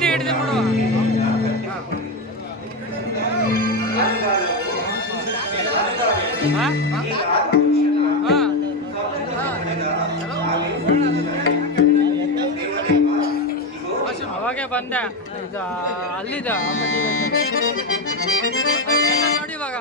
ನೀಟಾಗಿ ಹಿಡಿದೆ ಬಿಡು. ಅವಾಗೆ ಬಂದೆ ಇದು ಅಲ್ಲಿದೆ ನೋಡಿ ಇವಾಗ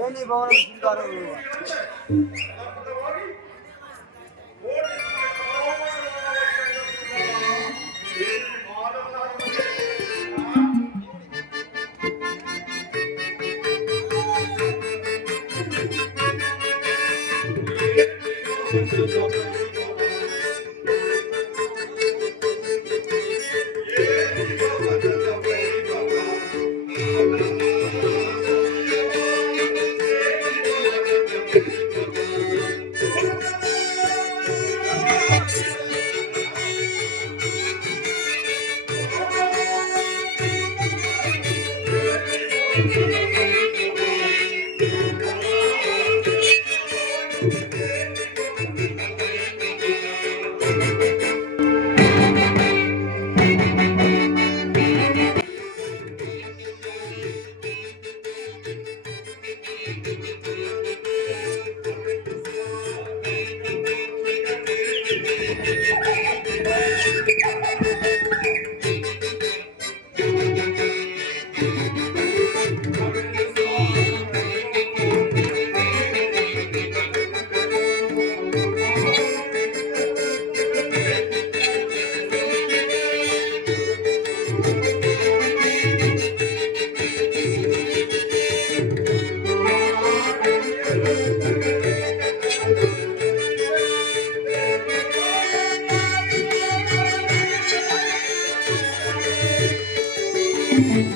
ಏನಿ ಭವನ ಸರಿ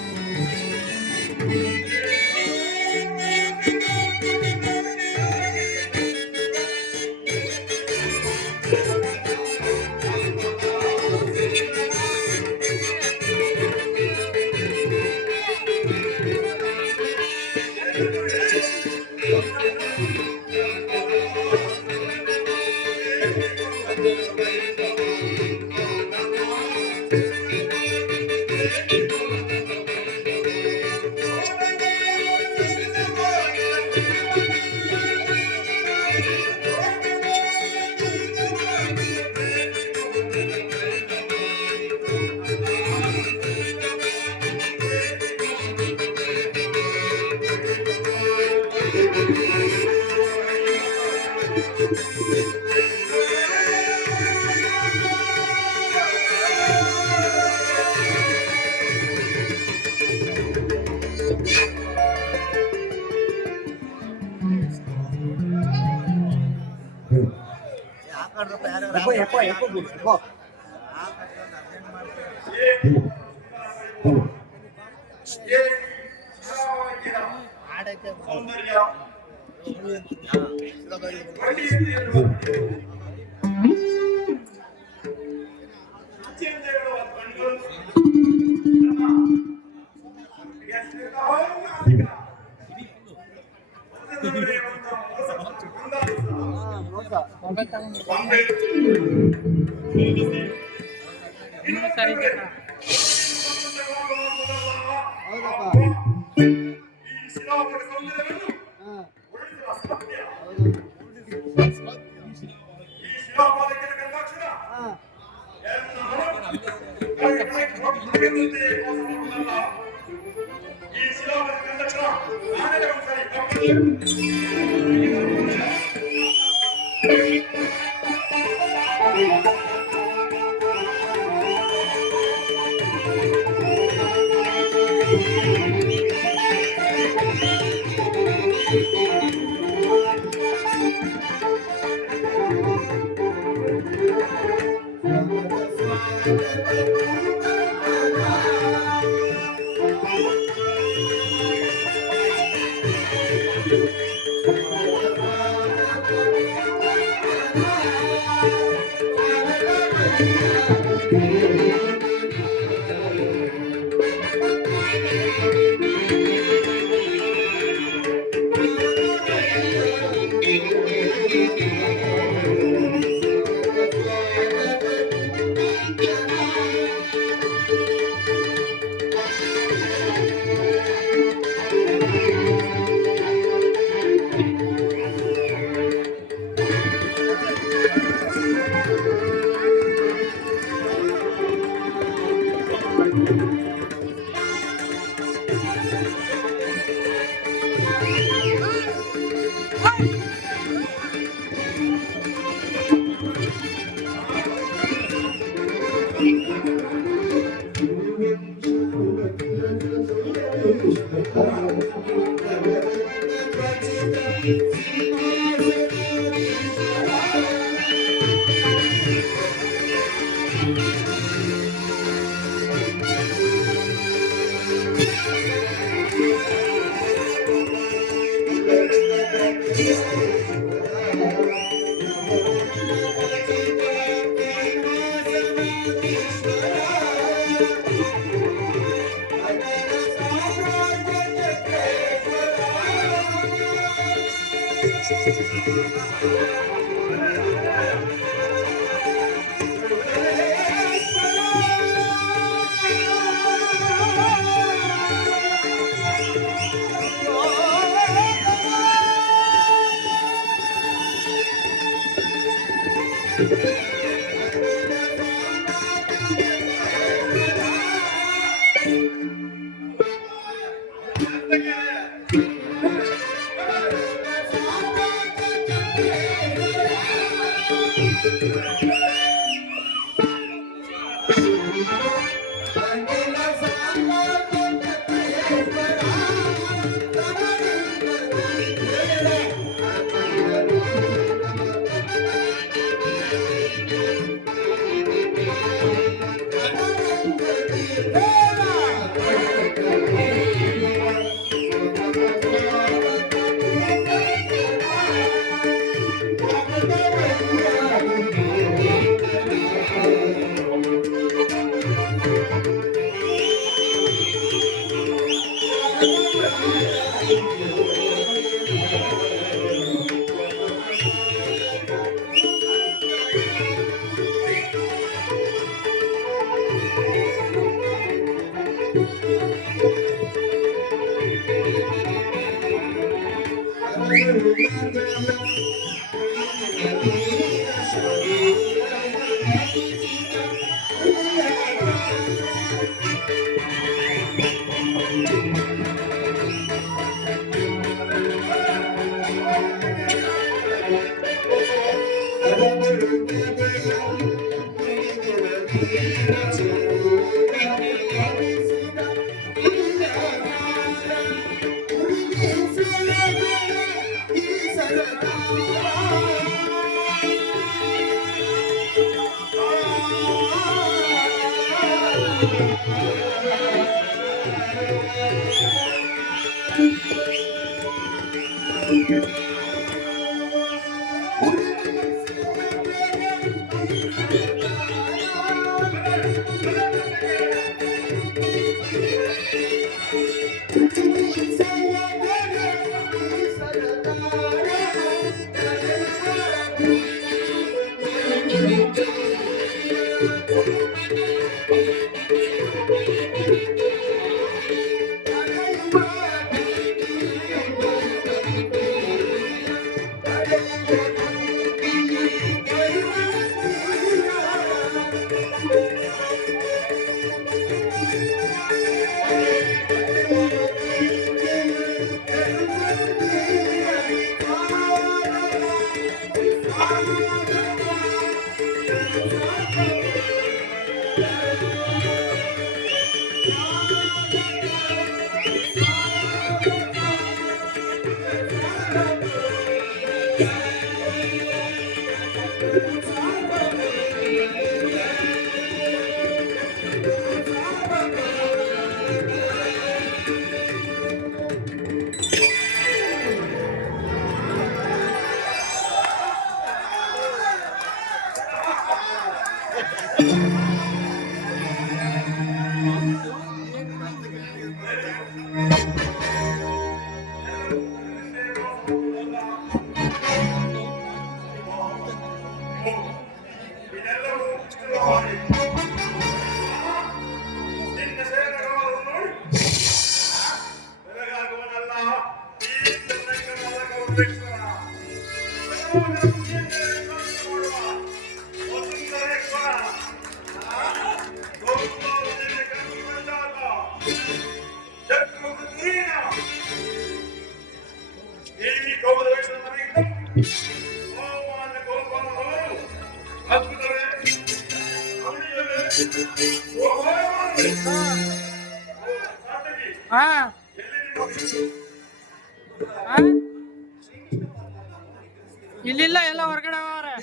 ಇಲ್ಲಿಲ್ಲ, ಎಲ್ಲ ಹೊರಗಡೆ ಅವ್ರೆ.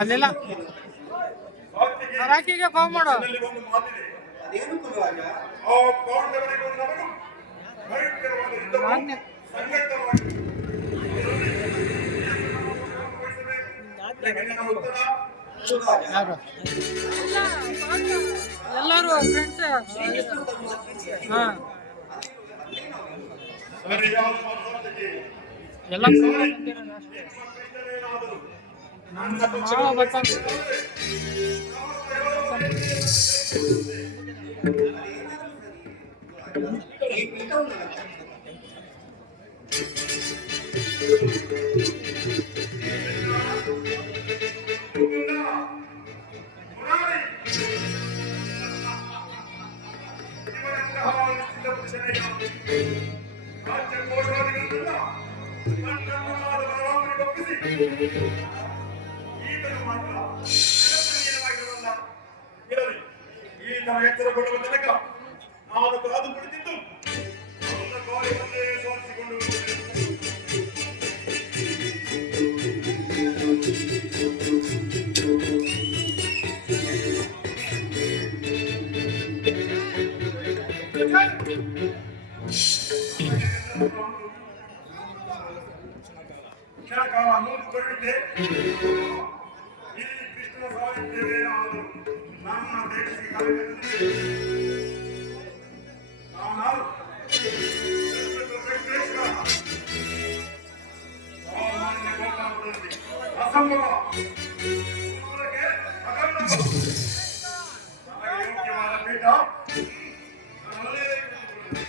ಅಲ್ಲಿಲ್ಲ, ರಾಕಿಗೆ ಫೋನ್ ಮಾಡು. ಎಲ್ಲರೂ ಫ್ರೆಂಡ್ಸ್. ಹಾ, ಎಲ್ಲ ಎಚ್ಚರಗೊಳ್ಳುವ ತನಕ ನಾನು ಕಾದು ಕುಳಿತಿದ್ದು ಅವನ ಕಾರ್ಯವನ್ನೇ ಸಾಧಿಸಿಕೊಂಡು ಕ್ಷಣಕಾಲ ಮೂಡಿಕೊಂಡಿದ್ದೆ. ಈ ಕೃಷ್ಣನ ಸಾಹಿತ್ಯವೇನಾದರೂ ನನ್ನ ದೇಶಕ್ಕೆ ಕಾರ್ಯಕ್ರಮದಲ್ಲಿ ನಾನು ವೆಂಕಟೇಶ್ವರ ಸಾಮಾನ್ಯ ಗೋಪಾಲದಲ್ಲಿ ಅಸಂಭವ ನನಗೆ ಯೋಗ್ಯವಾದ ಬೇಡ. ನಾನು ಅಲ್ಲೇ ಇರುತ್ತೇನೆ.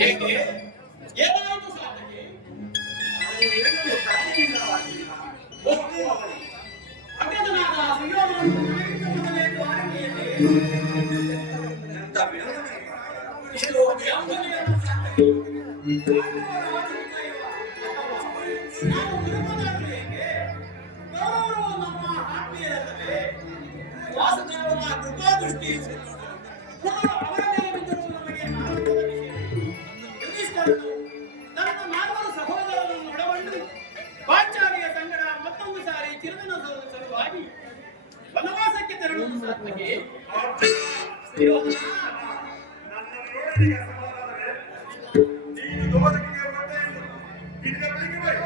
ಹೇಗೆ ಏನಾಯಿತು ಸಾಧನೆ? ಅಜ್ಞಾತನಾದ ಸುಯೋಧನನು ನನಗಿಂತ ಮೊದಲೇ ದ್ವಾರಕೆಯಲ್ಲಿ ಇಷ್ಟು ವ್ಯಾಮೋಹನೆಯನ್ನು ಸಾಧನೆ. ನಾವು ಗುರುಪದಾಗಲಿಗೆ ಗೌರವರು ನಮ್ಮ ಆತ್ಮೀಯರಲ್ಲವೇ ವಾಸುದೇವನ ಕೃಪಾದೃಷ್ಟಿ ಅವರ ಮೇಲೆ ಬಿದ್ದರೂ ನಮಗೆ ಆನಂದದ ವಿಷಯ. ಯುಧಿಷ್ಠಿರನು ತನ್ನ ನಾಲ್ವರು ಸಹೋದರರನ್ನು ಒಳಗೊಂಡು ಪಾಂಚಾಲಿಯ ಸಂಗಡ ಮತ್ತೊಂದು ಸಾರಿ ಚಿರದಿನ ಸಲುವಾಗಿ ವನವಾಸಕ್ಕೆ ತೆರಳುವುದು ಸಾತ್ವಿಕೆ. ಸುಯೋಧನ, ನನ್ನನ್ನು ನೋಡಿದ ಸಮಾಧಾನವೇ? ನೀನು ದ್ವಾರಕೆಗೆ ಹೊರಟೆ ಎಂದು ನಿನ್ನ ಬಳಿಗೆ ಬೈ.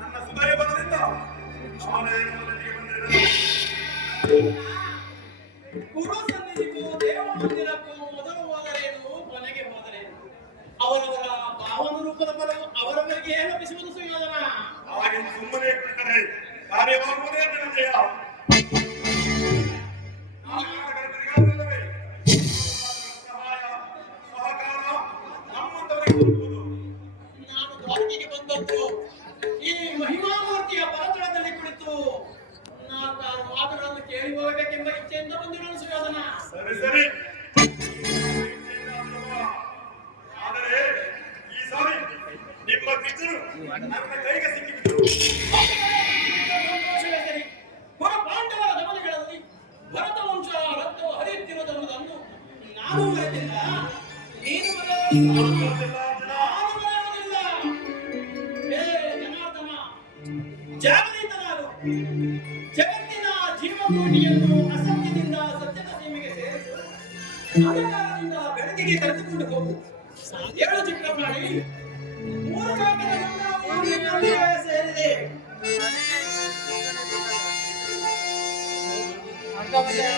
ನನ್ನ ಸುಧಾರಿ ಬಲದಿಂದ ನಾನೇ ಮೊದಲಿಗೆ ಬಂದಿರುವೆ. ಗುರು ಸನ್ನಿಧಿಗೂ ದೇವ ಮಂದಿರಕ್ಕೂ ಮೊದಲು ಹೋದರೇನು ಕೊನೆಗೆ ಹೋದರೇನು ಅವರವರ ಭಾವನ ರೂಪದ ಫಲವು ಅವರವರಿಗೆ ಲಭಿಸುವುದು ಸುಯೋಧನ. ಹಾಗೆ ಸುಮ್ಮನೆ ಕುಳಿತರೆ ಕಾರ್ಯವಾಗುವುದೇ ನಿನ್ನಯ. ಸಹಾಯ ಸಹಕಾರ ನಮ್ಮಂತವರಿಗೆ ಹೋಗುವುದು. ನಾನು ದ್ವಾರಕೆಗೆ ಬಂದದ್ದು ಈ ಮಹಿಮಾಮೂರ್ತಿಯ ಪರತಳದಲ್ಲಿ ಕುಳಿತು ನಾಲ್ಕಾರು ಮಾತುಗಳನ್ನು ಕೇಳಿ ಹೋಗಬೇಕೆಂಬ ಇಚ್ಛೆಯಿಂದ ಬಂದಿರುವುದು ಸುಯೋಧನ. ಸರಿ ಸರಿ, ಆದರೆ ಈ ಸಾರಿ ನಿಮ್ಮ ಪಿತೃರು ನನ್ನ ಕೈಗೆ ಸಿಕ್ಕಿಬಿಟ್ಟರು. ಸಂತೋಷವೇ ಸರಿ. ಹೊರ ಪಾಂಡವರ ಗಮನಗಳಲ್ಲಿ ಭರತ ವಂಶ ರಕ್ತವು ಹರಿಯುತ್ತಿರುವುದನ್ನು ನಾನು ಮರೆತಿಲ್ಲ, ನೀನು ಮರೆಯುವುದಿಲ್ಲ. ನಾನು ಮರೆಯುವುದಿಲ್ಲ. ಹೇ ಜನಾರ್ದನ, ಜಾಗೃತನಾಗು. ಜಗತ್ತಿನ ಜೀವಕೋಟಿಯನ್ನು ಅಸತ್ಯದಿಂದ ಸತ್ಯದ ಸೀಮೆಗೆ ಸೇರಿಸು. ಆದ ಕಾರಣದಿಂದ ಬೆಳಕಿಗೆ ಕರೆದುಕೊಂಡು ಹೋಗು. ಹೇಳು ಚಿಕ್ಕ ಪ್ರಾಣಿ, ಮೂರು ಲೋಕದ ಮಂಗಳವು ನಿನ್ನೊಳಗೆ ಸೇರಿದೆ. ಅರ್ಧ ಬಂದೆ.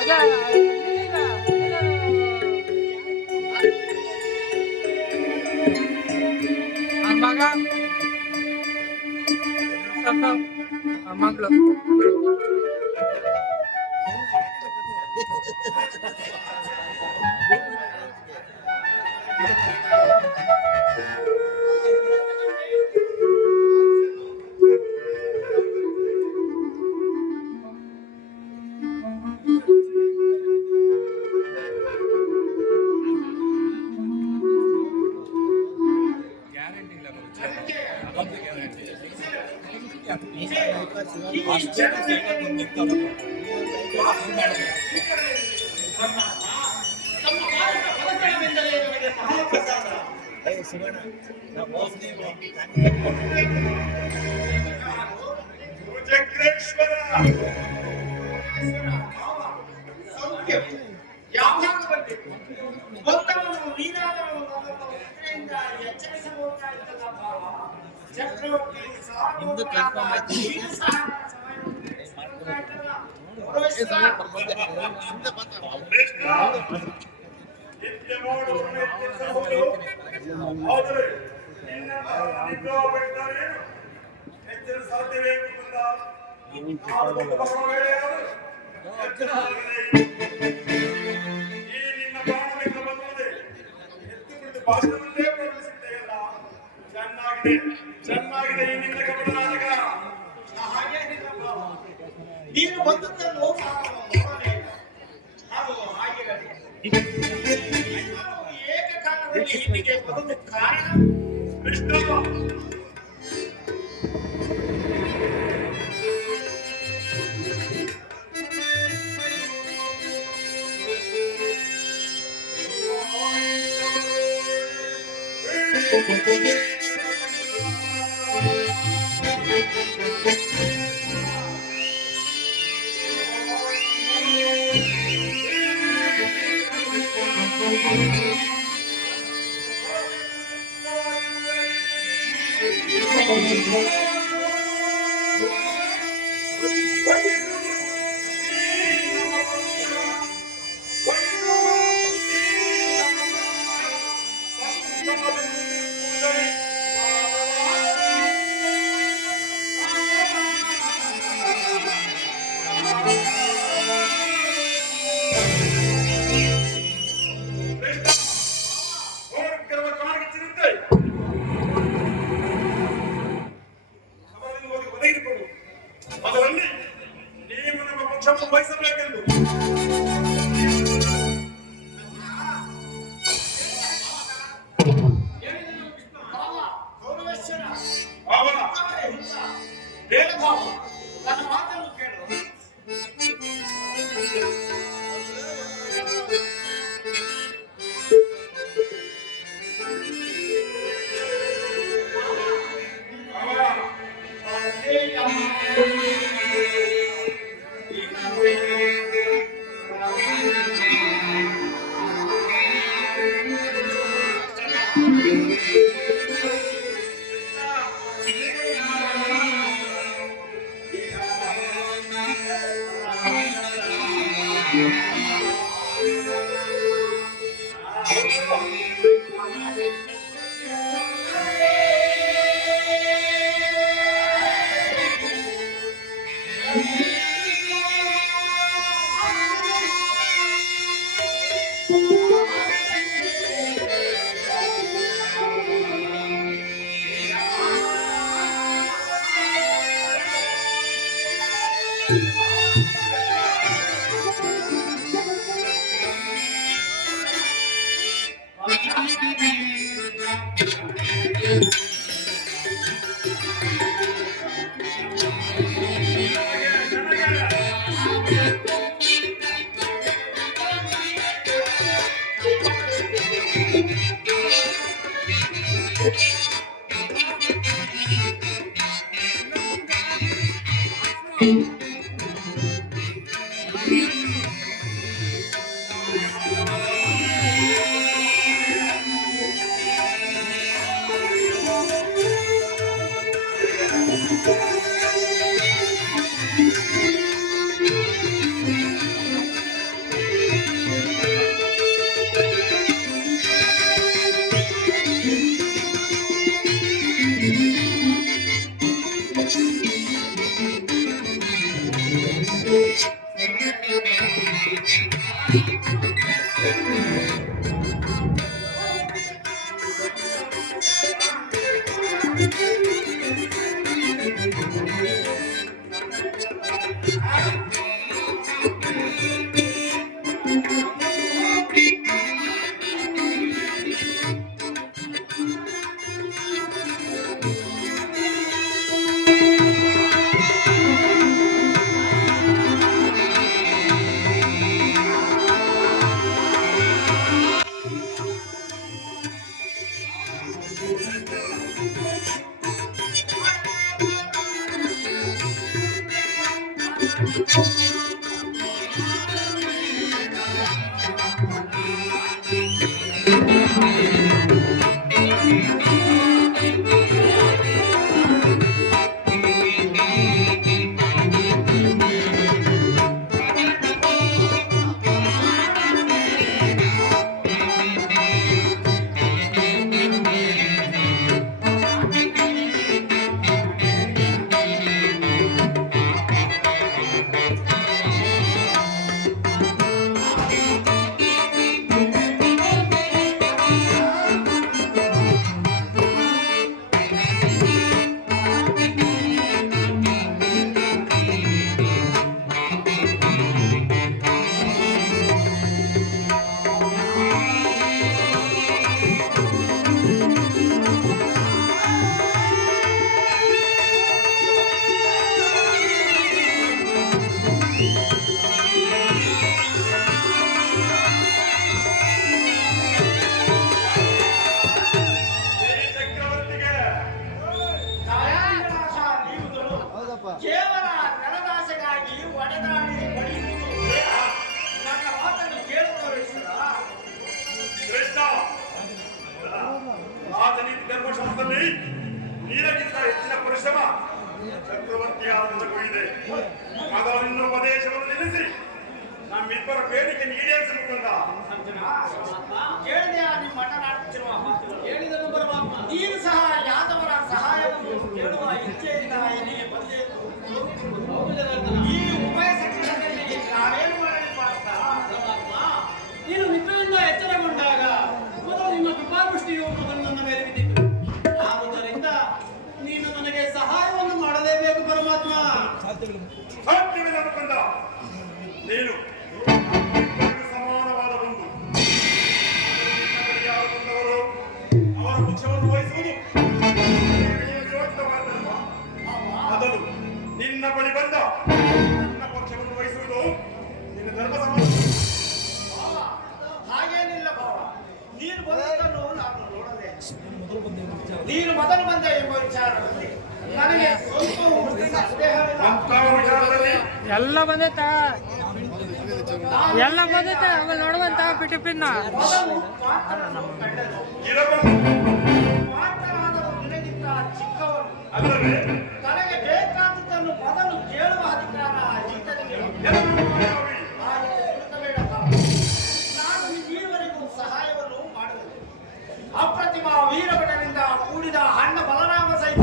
ಅದ ಮಗಳು. ಭುಜಗ್ರೇಶ್ವರ ಯಾವಾಗ ಬಂದಿತ್ತು ಬಂದವನು ನೀನಾದವನು ನನ್ನನ್ನು ನಿದ್ರೆಯಿಂದ ಎಚ್ಚರಿಸಬಹುದಾಗಿದ್ದಲ್ಲ ಭಾವ. ಚಕ್ರವರ್ತಿ ನಿತ್ಯ ಮಾಡುವವರನ್ನು ಎಚ್ಚರಿಸಬಹುದು. ಆದರೆ ನಿನ್ನನ್ನು ಬಿದ್ದಾರೇನು ಎಚ್ಚರಿಸ ಸಾಧ್ಯವೇ ಎಂಬುದಲ್ಲ. ಈ ನಿನ್ನ ಪ್ರಾಣದಿಂದ ಬಂದಿದೆ ಎತ್ತು ಕುಳಿತು ಭಾಷಣವನ್ನೇ ಪ್ರಾರಂಭಿಸಿದ್ದೆಯಲ್ಲ. ಚೆನ್ನಾಗಿದೆ ಚೆನ್ನಾಗಿದೆ ಈ ನಿನ್ನ ಕಪಟ ನಾಟಕ. ಹಾಗೇನಿಲ್ಲ ಭಾವ, ನೀನು ಬಂದದ್ದನ್ನು ನಾನು ನೋಡಲೇ ಇಲ್ಲ. ಅದು ಹಾಗಿರಲಿ. ಏಕಕಾಲದಲ್ಲಿ ಇಲ್ಲಿಗೆ ಬರಲು ಕಾರಣ ಕೃಷ್ಣ ಅದರಲ್ಲಿ ನೀವು ನಮ್ಮ ಪಕ್ಷವನ್ನು ವಹಿಸಬೇಕೆಂದು ಅವನ ಬೇಡ ಭಾವ, ನನ್ನ ಮಾತನ್ನು ಕೇಳು. ಈ ಚಕ್ರವರ್ತಿಗೆ ದಯಾನಿರಾಸ ನೀವುಗಳು ಕೇವಲ ನೆಲದಾಸೆಗಾಗಿ ಒಡೆದಾಡಿ ಬಡಿಯುವುದು ಬೇಡ. ನನ್ನ ಮಾತನ್ನು ಕೇಳುತ್ತವರೇಶ್ವರ. ಕೃಷ್ಣ ರಾಜನೀತಿ ಧರ್ಮಶಾಸ್ತ್ರದಲ್ಲಿ ನೀರಗಿಂತ ಹೆಚ್ಚಿನ ಪರಿಶ್ರಮ ಚಕ್ರವರ್ತಿಯಾದದಕ್ಕೂ ಇದೆ. ಮಗನನ್ನು ಉಪದೇಶವನ್ನು ನಿಲ್ಲಿಸಿ ನಮ್ಮಿಬ್ಬರ ಬೇಡಿಕೆ ಈಡೇರಿಸಲು ಬಂದ ಕೇಳಿದೆಯಾ ನಿಮ್ಮ ಅಣ್ಣನಾಡುತ್ತಿರುವ ಮಾತುಗಳು? ಹೇಳಿದನು ಪರಮಾತ್ಮ. ನೀನು ಸಹ ಯಾದವರ ಸಹಾಯವನ್ನು ಕೇಳುವ ಇಚ್ಛೆಯಿಂದ ಇಲ್ಲಿಗೆ ಬಂದೆ. ಈ ಉಭಯ ಸಚಿವರಲ್ಲಿ ನಾವೇನು ಮಾಡಲಿ ಮಾಡ್ತಾ ಪರಮಾತ್ಮ? ನೀನು ನಿದ್ರೆಯಿಂದ ಎಚ್ಚರಗೊಂಡಾಗ ಮೊದಲು ನಿಮ್ಮ ಕೃಪಾದೃಷ್ಟಿಯು ಮೊದಲು ನನ್ನ ಮೇಲೆ ಬಿದ್ದಿತು. ಆದುದರಿಂದ ನೀನು ನನಗೆ ಸಹಾಯವನ್ನು ಮಾಡಲೇಬೇಕು ಪರಮಾತ್ಮ. ಸಾಧ್ಯವಿಲ್ಲ ಕಂದ. ನೀನು ಇಬ್ಬರಿಗೂ ಸಮಾನವಾದ ಬಂಧು. ಯಾರು ಬಂದವರು ಅವರ ಪಕ್ಷವನ್ನು ವಹಿಸುವುದು ವಿರೋಚಿತವಾದಲ್ಲ. ಮೊದಲು ನಿನ್ನ ಬಳಿ ಬಂದ ನನ್ನ ಪಕ್ಷವನ್ನು ವಹಿಸುವುದು ನಿನ್ನ ಧರ್ಮ ಸಮಾನ. ಹಾಗೇನಿಲ್ಲ ಭಾವ. ನೀನು ಬಂದದ್ದನ್ನು ನಾನು ನೋಡದೆ. ನೀನು ಮೊದಲು ಬಂದೆ ಎಂಬ ವಿಚಾರದಲ್ಲಿ ನನಗೆ ಸ್ವಲ್ಪವೂ ಸಂದೇಹವಿಲ್ಲ. ಅಂತಹ ವಿಚಾರದಲ್ಲಿ ಎಲ್ಲ ಬಂದೈತ ಎಲ್ಲ ಬಂದೈತೆ ಆಮೇಲೆ ನೋಡುವಂತ ಪಿಟಿಪಿನ್ನ ಮೊದಲು ಪಾತ್ರವನ್ನು ಕಂಡನು. ಇರಬಹುದು. ಪಾತ್ರರಾದವರು ನಿನಗಿಂತ ಚಿಕ್ಕವರು. ಅಲ್ಲವೇ ತನಗೆ ಬೇಕಾದದ್ದನ್ನು ಮೊದಲು ಕೇಳುವ ಅಧಿಕಾರ ಈತನಿಗೆ ಉಂಟು. ಎಲ್ಲರೂ ಮಾಯಾವಿ. ಹಾಗೆ ತಿಳುಕಬೇಡ ಭಾವ. ನಾನು ಇಲ್ಲಿಯವರೆಗೂ ಸಹಾಯವನ್ನು ಮಾಡುವುದು ಅಪ್ರತಿಮ ವೀರಭಟರಿಂದ ಕೂಡಿದ ಅಣ್ಣ ಬಲರಾಮ ಸಹಿತ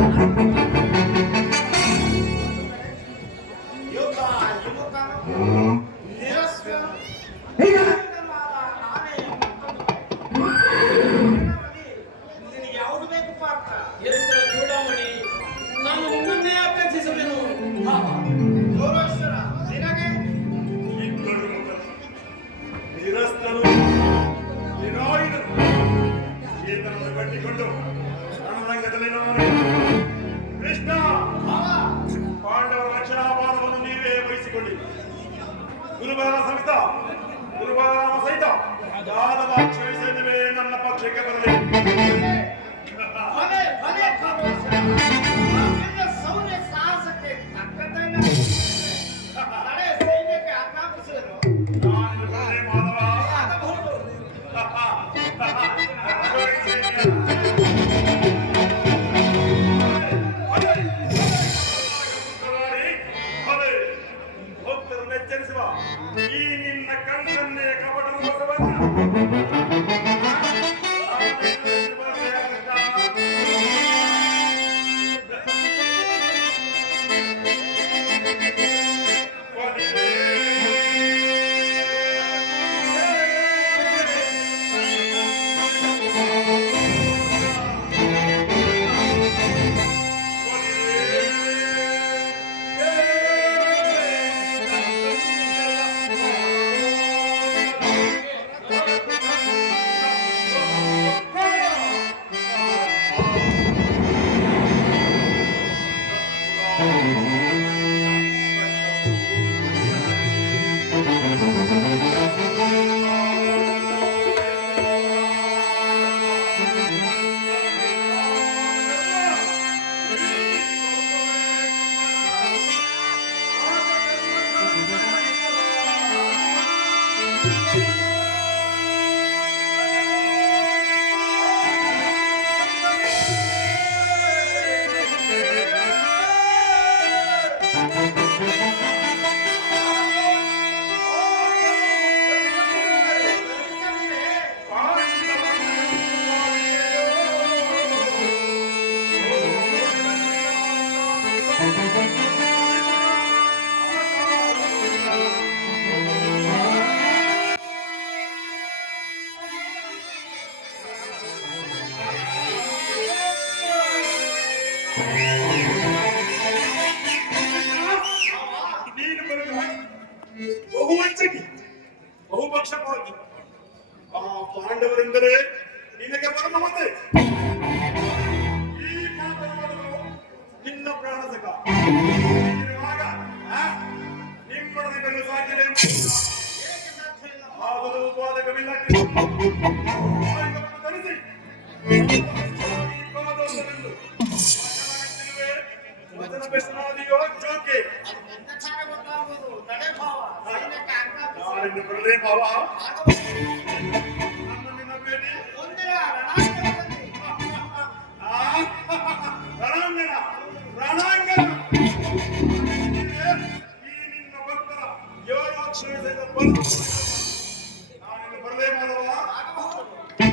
ಯುಗ ಯುವಕನು ನಿರಸ್ವನು ನಾನೇ ನಿನಗೆ ಯಾವುದು ಬೇಕು ಪಾತ್ರ? ಎದುರು ಚೂಡಾಮಣಿ, ನಾನು ನಿನ್ನನ್ನೇ ಅಪೇಕ್ಷಿಸುವೆನು. ಗೌರವೇಶ್ವರ ನಿನಗೆ ಇಬ್ಬರು ಮುಖರು ನಿರಸ್ತರು ನಿರಾಯುಧರು ಈತನನ್ನು ಕಟ್ಟಿಕೊಂಡು ರಣರಂಗದಲ್ಲಿ ನಾನು ಕೃಷ್ಣ ಭಾವ. ಪಾಂಡವರ ರಕ್ಷಣಾಭಾರವನ್ನು ನೀವೇ ವಹಿಸಿಕೊಳ್ಳಿ. ಗುರುಬಲ ಸಹಿತ ಗುರುಬಲರಾಮ ಸಹಿತ ಯಾದವ ಕ್ಷಮಿಸಲಿವೆ ನನ್ನ ಪಕ್ಷಕ್ಕೆ ಬರಲಿ. ಭಲೆ ಭಲೆ ಗೌರವೇಶ್ವರ. ನಿನ್ನ ಶೌರ್ಯ ಸಾಹಸಕ್ಕೆ ತಕ್ಕದ್ದನ್ನ ನಡೆ ಸೈನ್ಯಕ್ಕೆ ಆಜ್ಞಾಪಿಸಿದರು. ನಾನು ಬರಲೇ ಮಾಧವ. ಆಗಬಹುದು. ಭಕ್ತರನ್ನು ಎಚ್ಚರಿಸುವ ಈ ನಿನ್ನ ಕಣ್ಣನ್ನೇ ಕಪಟ ಮೋಸವನ್ನ ಪಾಂಡವರೆಂದರೆ ನಿನಗೆ ಪರಮ ಮತೆ. ಈ ಮಾತನಾಡಲು ನಿನ್ನ ಪ್ರಾಣ ಸಖ ಹೀಗಿರುವಾಗ ನಿಮ್ಮೊಡನೆ ಬರಲು ಸಾಧ್ಯವಿಲ್ಲ. ಏಕೆ ಸಾಧ್ಯ ಇಲ್ಲ? ಆದರೂ ಉಪಾದಕವಿಲ್ಲ. ಧರಿಸಿ ಈ ಪಾದವನ್ನೆಂದು ವಚನ ಬೆಸನಾದಿಯೋ ಜೋಕೆ ಅದು ಲೆಕ್ಕಾಚಾರ ಗೊತ್ತಾಗುವುದು ನಡೆ ಭಾವ ಸೈನ್ಯಕ್ಕೆ ಆಜ್ಞಾಪಿಸಿ ನಾಳೆಂದು ಬರಲೇ ಭಾವ ಆಗಬಹುದು. ನನ್ನನ್ನು ಬೇಡಿ ಮುಂದಿನ ರಣಾಂಗಣದಲ್ಲಿ ರಣಾಂಗಣ ರಣಾಂಗಣ ಈ ನಿನ್ನ ಭಕ್ತರ ಯೋಗಾಕ್ಷೇತ್ರದ ಬಂಧು